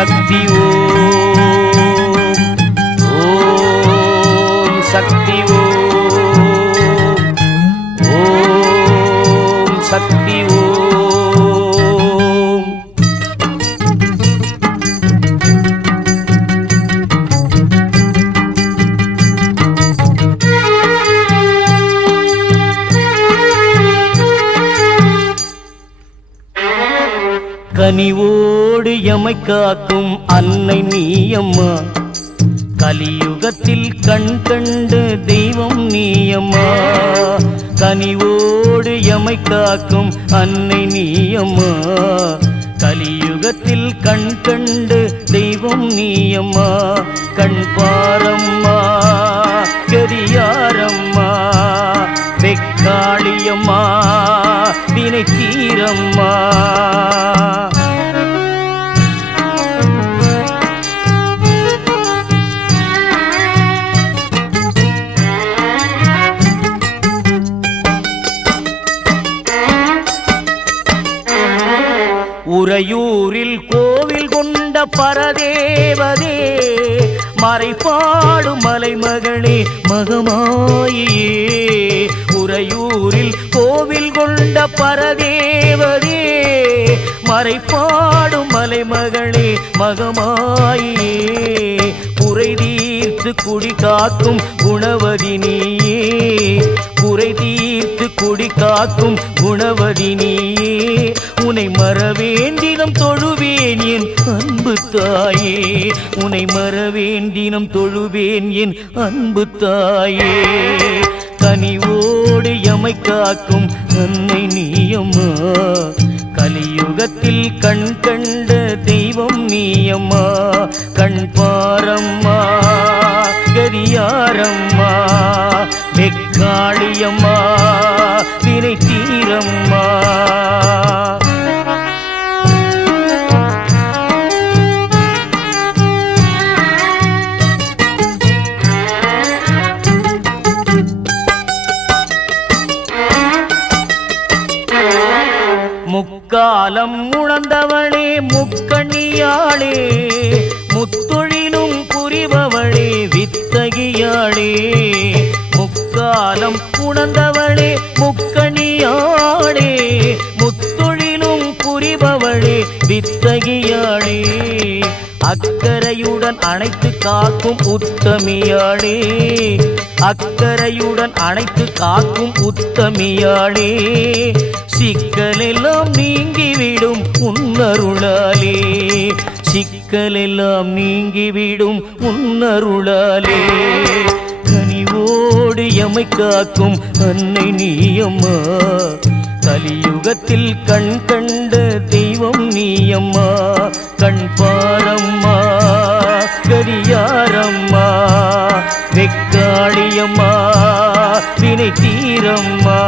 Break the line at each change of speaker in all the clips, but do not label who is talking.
சக்தி காக்கும் அன்னை நீயம்மா. கலியுகத்தில் கண் கண்டு தெய்வம் நீயம்மா. கனிவோடு எமை காக்கும் அன்னை நீயம்மா. கலியுகத்தில் கண் கண்டு தெய்வம் நீயம்மா. கண் பாரம்மா கரியாரம்மா வெக்காளியம்மா வினை தீரம்மா உறையூரில் கோவில் கொண்ட பரதேவதே மறைப்பாடும் மலைமகளே மகமாயே உறையூரில் கோவில் கொண்ட பரதேவதே மறைப்பாடும் மலைமகளே மகமாயே குறை தீர்த்து குடி காக்கும் குணவதி நீயே. குறை தீர்த்து குடி காக்கும் குணவதி நீயே. உனை மறவேண்டினம் தொழுவேன் என் அன்பு தாயே. உனை மறவேண்டினம் தொழுவேன் என் அன்பு தாயே. கனிவோடு எமை காக்கும் அன்னை நீயம்மா. கலியுகத்தில் கண் கண்ட தெய்வம் நீயம்மா. கண் பாரம்மா கரியாரம்மா வெக்காளியம்மா புரிபவளே அக்கறையுடன் அனைத்து காக்கும் உத்தமியாளே அக்கறையுடன் அனைத்து காக்கும் உத்தமியாளே சிக்கலெல்லாம் நீங்கிவிடும் உன்னருளாலே சிக்கலெல்லாம் நீங்கிவிடும் உன்னருளாலே. கனிவோடு எமை காக்கும் அன்னை நீயம்மா கலியுகத்தில் கண் கண்ட தெய்வம் கண் பாரம்மா கரியாரம்மா வெக்காளியம்மா வினை தீரம்மா.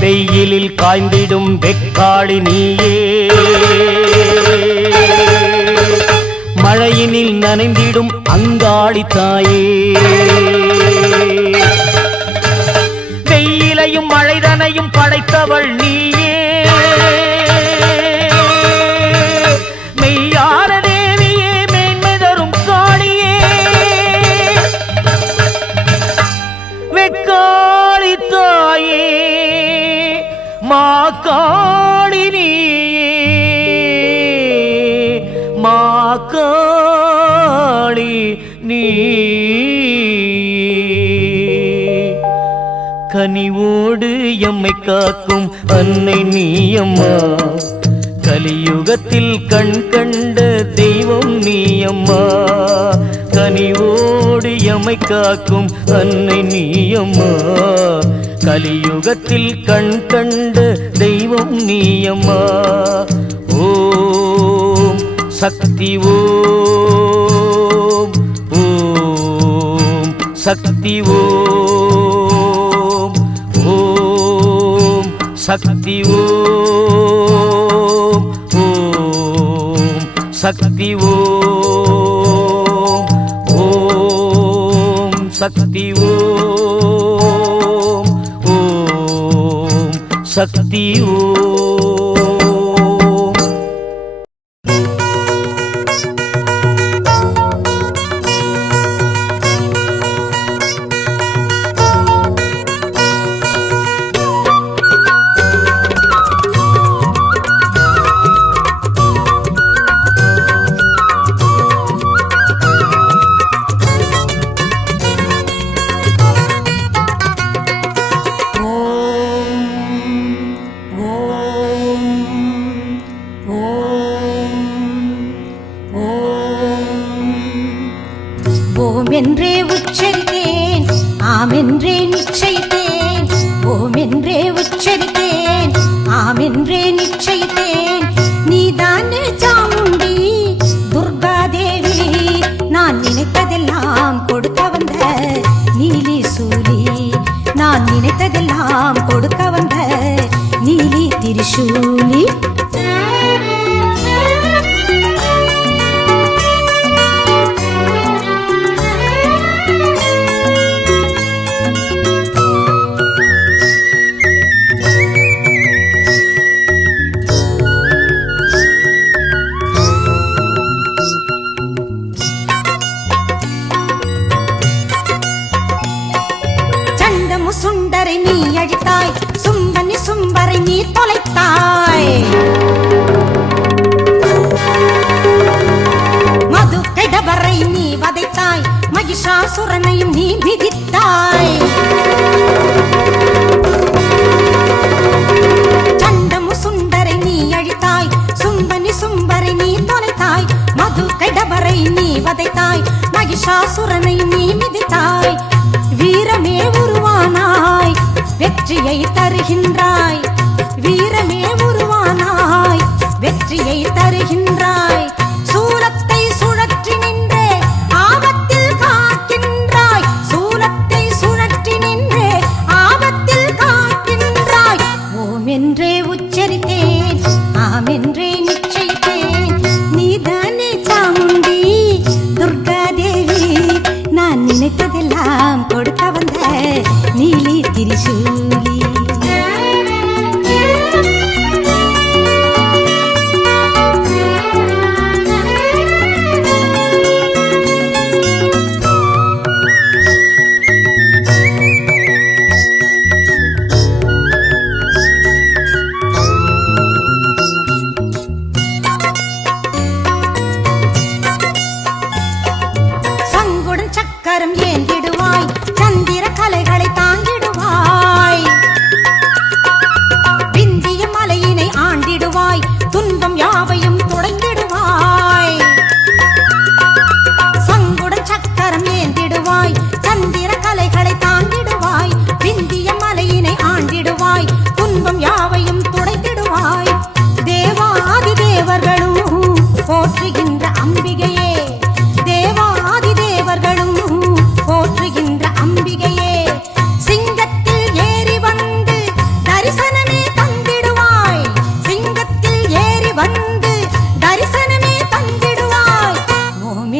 வெயிலில் காய்ந்திடும் வெக்காளி நீயே தேனில் நனைந்திடும் அங்காளி தாயே. வெயிலையும் மழைதனையும் படைத்தவள் நீ. காக்கும் அன்னை நீயம்மா. கலியுகத்தில் கண் கண்ட தெய்வம் நீயம்மா. கனிவோடு எமை காக்கும் அன்னை நீயம்மா. கலியுகத்தில் கண் கண்ட தெய்வம் நீயம்மா. ஓம் சக்தி ஓம். ஓம் சக்தி ஓம். சக்தி ஓம் ஓம் சக்தி ஓம் ஓம் சக்தி ஓம்
ஓம் சக்தி ஓம் வெற்றியை தருகின்றாய்.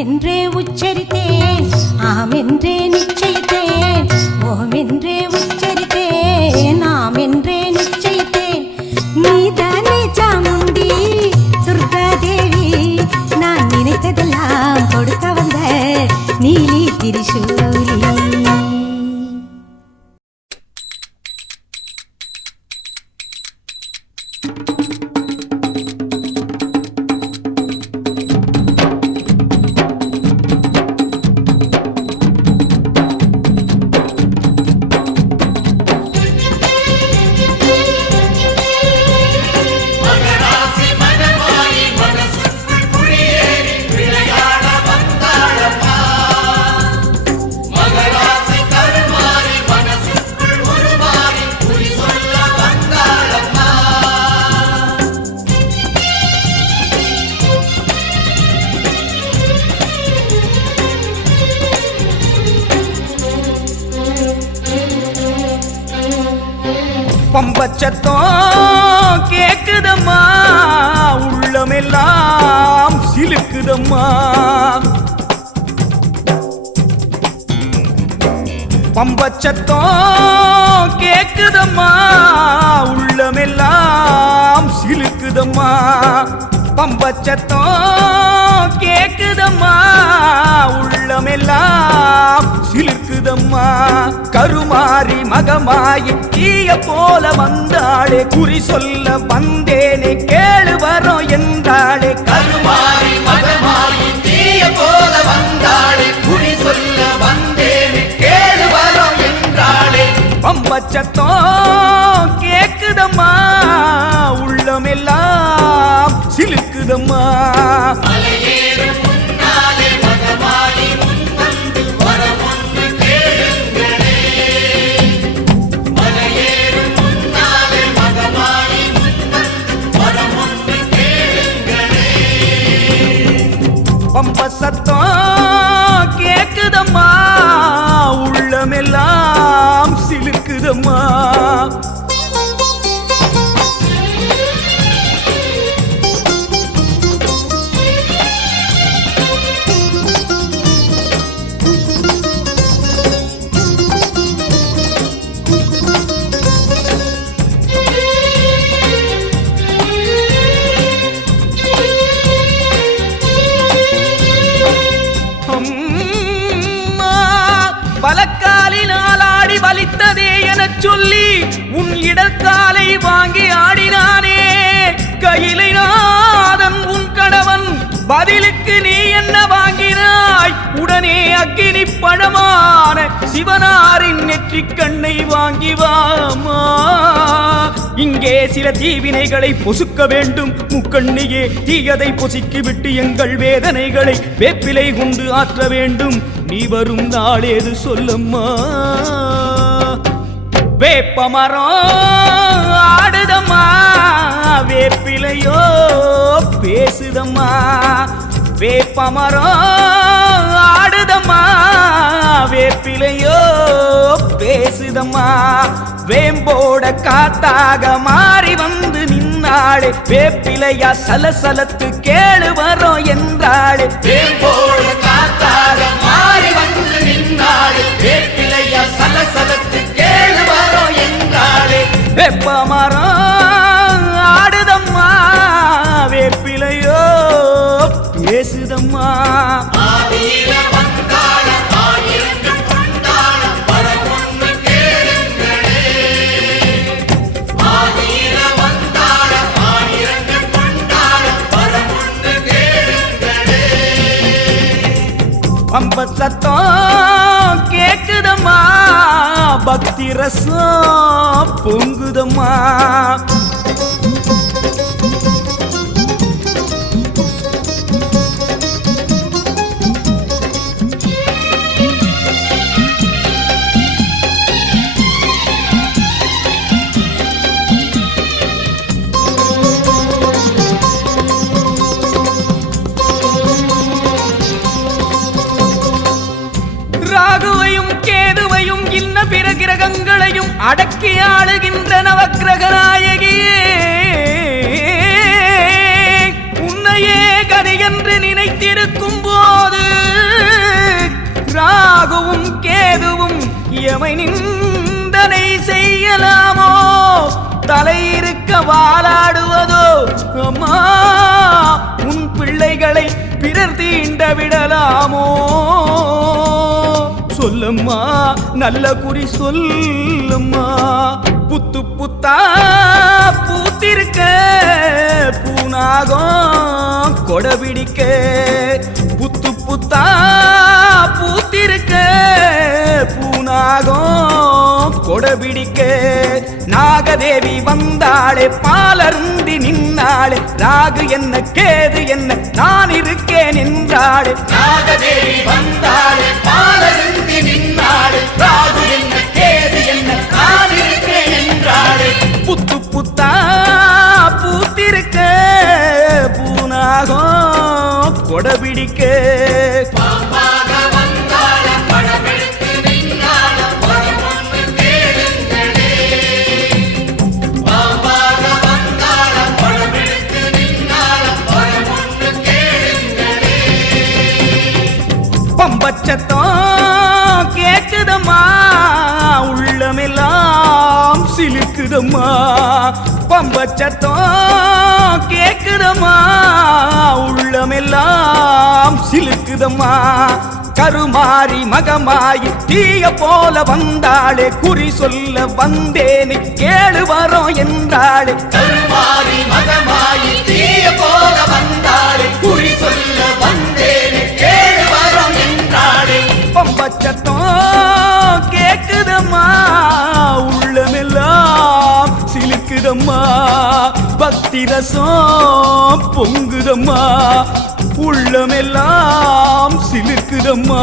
என்றே உச்சரித்தேன். ஆம் என்றே நிச்சயித்தேன்
பம்பச்சத்தம் கேக்குதம்மா உள்ளமெல்லாம் சிலுக்குதம்மா. பம்பச்சத்தம் கேக்குதம்மா உள்ளமெல்லாம் சிலுக்குதம்மா. கருமாறி மகமாயி தீய போல வந்தாளே குறி சொல்ல வந்தேனே கேளு வரோம் என்றாளே.
கருமாறி மகமாயி தீய போல வந்தாளே குறி சொல்ல வந்த முன்னாலே மகமாயி முன்வந்து வரமொன்று கேளுங்களே
பம்ப சத்தம் சிலுக்குதம்மா சிவனாரின் நெற்றிக் கண்ணை வாங்கி வாமா. இங்கே சில தீவினைகளை பொசுக்க வேண்டும். முக்கண்ணியே தீயதை பொசுக்கி விட்டு எங்கள் வேதனைகளை வேப்பிலை கொண்டு ஆற்ற வேண்டும். நீ வரும் நாளேது சொல்லம்மா. வேப்பமரம் ஆடுதம்மா. வேப்பிலையோ பேசுதம்மா. வேப்பமரம் ஆடுதம்மா வேப்பிலையோ பேசுதம்மா. வேம்போட காத்தாக மாறி வந்து நின்னாளே வேப்பிலையா சலசலத்து கேளு வரோம் என்றாளே.
வேம்போடு காத்தாக மாறி வந்து நின்னாளே வேப்பிலையா சலசலத்து கேளு வரோம் என்றாளே. வெப்ப
மரம் சத்தம் கேக்குதம்மா. பக்தி ரசம் பொங்குதம்மா. பிற கிரகங்களையும் அடக்கி ஆளுகின்ற நவக்கிரக நாயகியே உன்னையே கதை என்று நினைத்திருக்கும் போது ராகுவும் கேதுவும் எமை நிந்தனை செய்யலாமோ? தலையிருக்க வாலாடுவதோ அம்மா உன் பிள்ளைகளை பிறர் தீண்ட விடலாமோ? சொல்லம்மா நல்ல குறி சொல்லம்மா புத்து புத்தா பூத்திருக்க பூனாகம் கொடபிடிக்க புத்து புத்தா பூத்திருக்க பூனாகம் கொடபிடிக்க நாகதேவி வந்தாளே பாலருந்தி நின்னாளே. ராகு என்ன கேது என்ன நான் இருக்கேன் என்றாளே.
நாகதேவி வந்தாளே பாலருந்தி நின்னாளே. ராகு என்ன கேது என்ன நான் இருக்கிறேன் என்றாளே.
புத்து புத்தா பூத்திருக்க பூனாகம் கொடபிடிக்க.
சத்தம் கேக்குதம்மா உள்ளமெல்லாம் சிலுக்குதம்மா.
பம்பச்சத்தம் கேக்குதம்மா உள்ளமெல்லாம் சிலுக்குதம்மா. கருமாறி மகமாயி தீய போல வந்தாளே குறி சொல்ல வந்தேனே கேளு வரோம் என்றாளே.
கருமாறி மகமாயி தீய போல வந்தாளே குறி சொல்ல வந்தேனே
பம்பச்சத்தம் கேக்குதம்மா உள்ளமெல்லாம் சிலுக்குதம்மா பக்தி ரசம் பொங்குதம்மா உள்ளமெல்லாம் சிலுக்குதம்மா.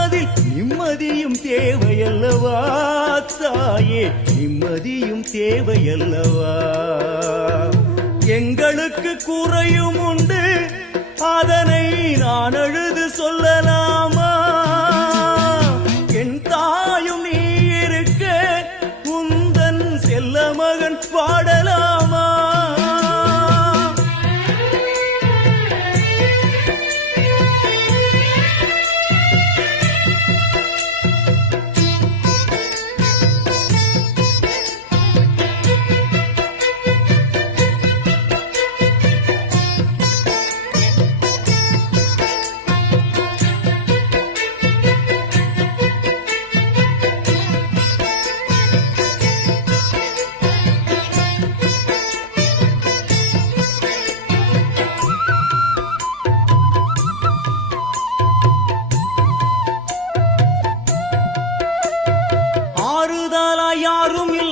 நிம்மதியும் தேவையல்லவா? தாயே நிம்மதியும் தேவையல்லவா? எங்களுக்கு குறையும் உண்டு. அதனை நான் அழுது சொல்லலாம்.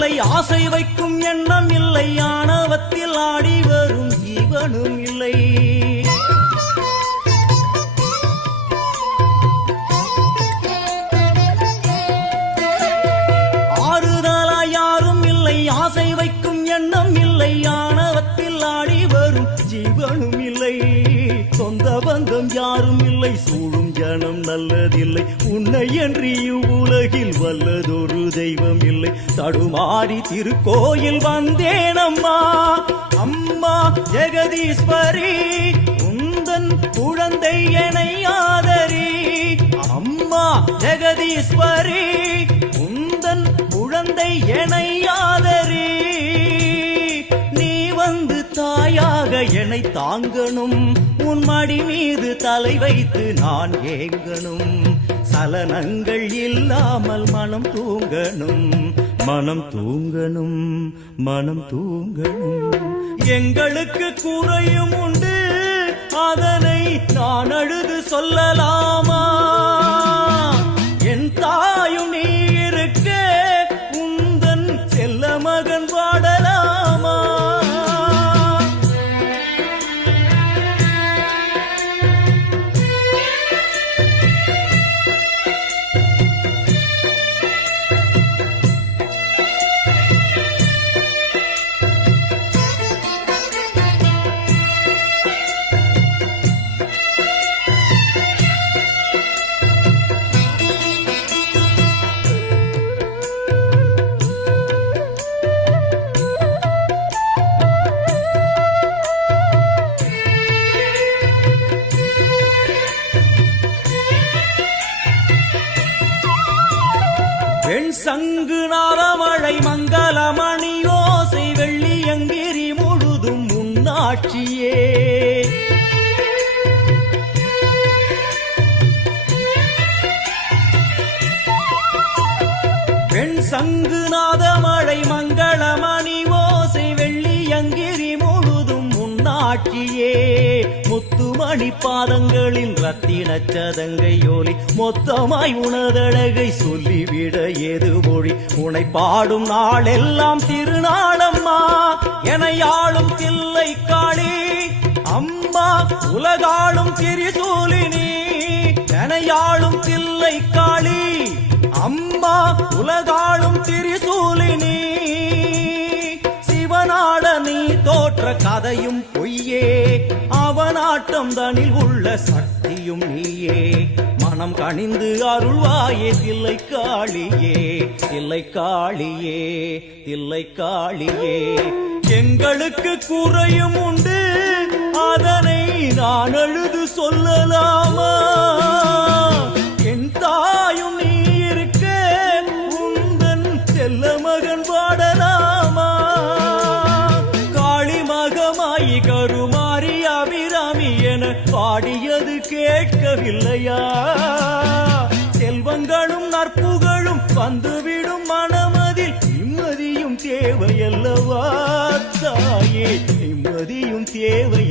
இல்லை ஆசை வைக்கும் எண்ணம் இல்லை ஆணவத்தில் ஆடி வரும் ஜீவனும் இல்லை. நல்லதில்லை உன்னை என்று உலகில் வல்லதொரு தெய்வம் இல்லை. தடுமாறி திருக்கோயில் வந்தேன் அம்மா ஜெகதீஸ்வரி உந்தன் குழந்தை எனை ஆதரி. அம்மா ஜெகதீஸ்வரி உந்தன் குழந்தை என ஆதரி. நீ வந்து தாயாக என்னை தாங்கணும். மடி மீது தலை வைத்து நான் ஏங்கணும். சலனங்கள் இல்லாமல் மனம் தூங்கணும். மனம் தூங்கணும் மனம் தூங்கணும். எங்களுக்கு குறையும் உண்டு. அதனை நான் அழுது சொல்லலாமா? முத்துமணி பாதங்களின் ரத்தின சதங்கையோலி மொத்தமாய் உணதழகை சொல்லிவிட ஏது மொழி? உனை பாடும் நாளெல்லாம் திருநாளம்மா என யாழும் தில்லை காளி. அம்மா உலகாளும் திரிசூலினி என யாழும் தில்லை காளி. அம்மா உலகாளும் திரிசூலினி. சிவநாட நீ தோற்ற கதையும் பொய்யே அவனாட்டம் தனில் உள்ள சக்தியும் நீயே. மனம் கணிந்து அருள்வாயே தில்லை காளியே தில்லை காளியே தில்லை காளியே எங்களுக்கு குறையும் உண்டு அதனை நான் அழுது சொல்லலாமா?